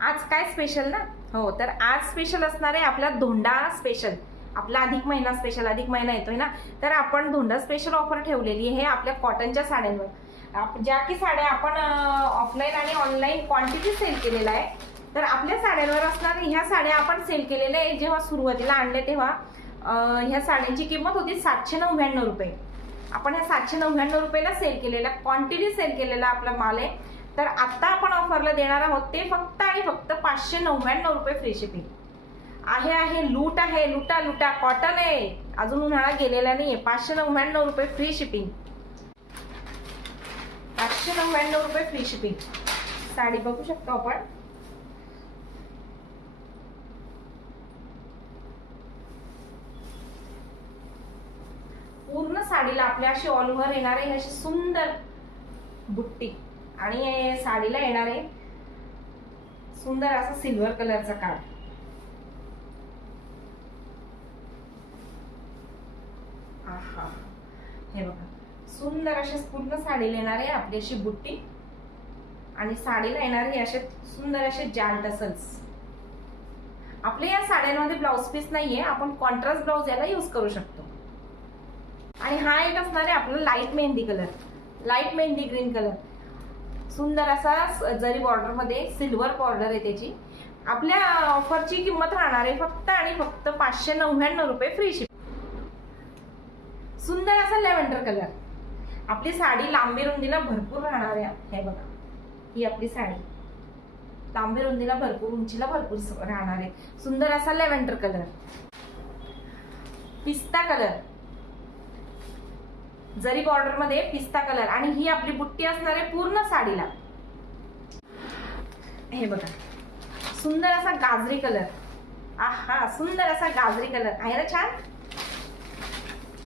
आज काय स्पेशल ना? हो, तर आज स्पेशल असणार आहे आपला धोंडा स्पेशल, आपला अधिक महिना स्पेशल. अधिक महिना येतोय ना, तर आपण धोंडा स्पेशल ऑफर ठेवलेली आहे आपल्या कॉटनच्या साड्यांवर. ज्या की साड्या आपण ऑफलाईन आणि ऑनलाईन क्वांटिटी सेल केलेला आहे, तर आपल्या साड्यांवर असणाऱ्या ह्या साड्या आपण सेल केलेल्या आहे. जेव्हा सुरुवातीला आणले तेव्हा ह्या साड्यांची किंमत होती 799 रुपये. आपण ह्या 799 रुपयाला सेल केलेला, क्वांटिटी सेल केलेला आपला माल आहे. तर आता आपण ऑफरला देणार आहोत ते फक्त आणि फक्त 599 रुपये फ्री शिपिंग आहे. लूट आहे, लुटा लुटा कॉटन आहे, अजून उन्हाळा गेलेला नाहीये. 599 रुपये फ्री शिपिंग, 599 रुपये फ्री शिपिंग. साडी बघू शकतो आपण. पूर्ण साडीला आपल्या अशी ऑल ओव्हर येणार आहे अशी सुंदर बुट्टी, आणि साडीला येणार आहे सुंदर असा सिल्वर कलरचा काठ. आहा, हे बघा, सुंदर अशी पूर्ण साडीला येणार आहे आपली अशी बुट्टी, आणि साडीला येणार आहे असे सुंदर असे जाल टसल्स. आपल्या या साड्यांमध्ये ब्लाउज पीस नाहीये, आपण कॉन्ट्रास्ट ब्लाउज याला यूज करू शकतो. आणि हा एक असणार आहे आपला light mehndi colour, light mehndi green colour. सुंदर असा जरी बॉर्डर मध्ये सिल्वर बॉर्डर आहे त्याची. आपल्या ऑफरची किंमत राहणार आहे फक्त आणि फक्त 599 रुपये फ्री शिपिंग. सुंदर असा लॅव्हेंडर कलर. आपली साडी लांबी रुंदीला भरपूर राहणार आहे. हे बघा, ही आपली साडी लांबी रुंदीला भरपूर, उंचीला भरपूर राहणार आहे. सुंदर असा लॅव्हेंडर कलर, पिस्ता कलर, जरी बॉर्डर मध्ये पिस्ता कलर. आणि ही आपली बुट्टी असणार आहे पूर्ण साडीला. हे बघा, सुंदर असा गाजरी कलर. आहा, सुंदर असा गाजरी कलर आहे ना, छान.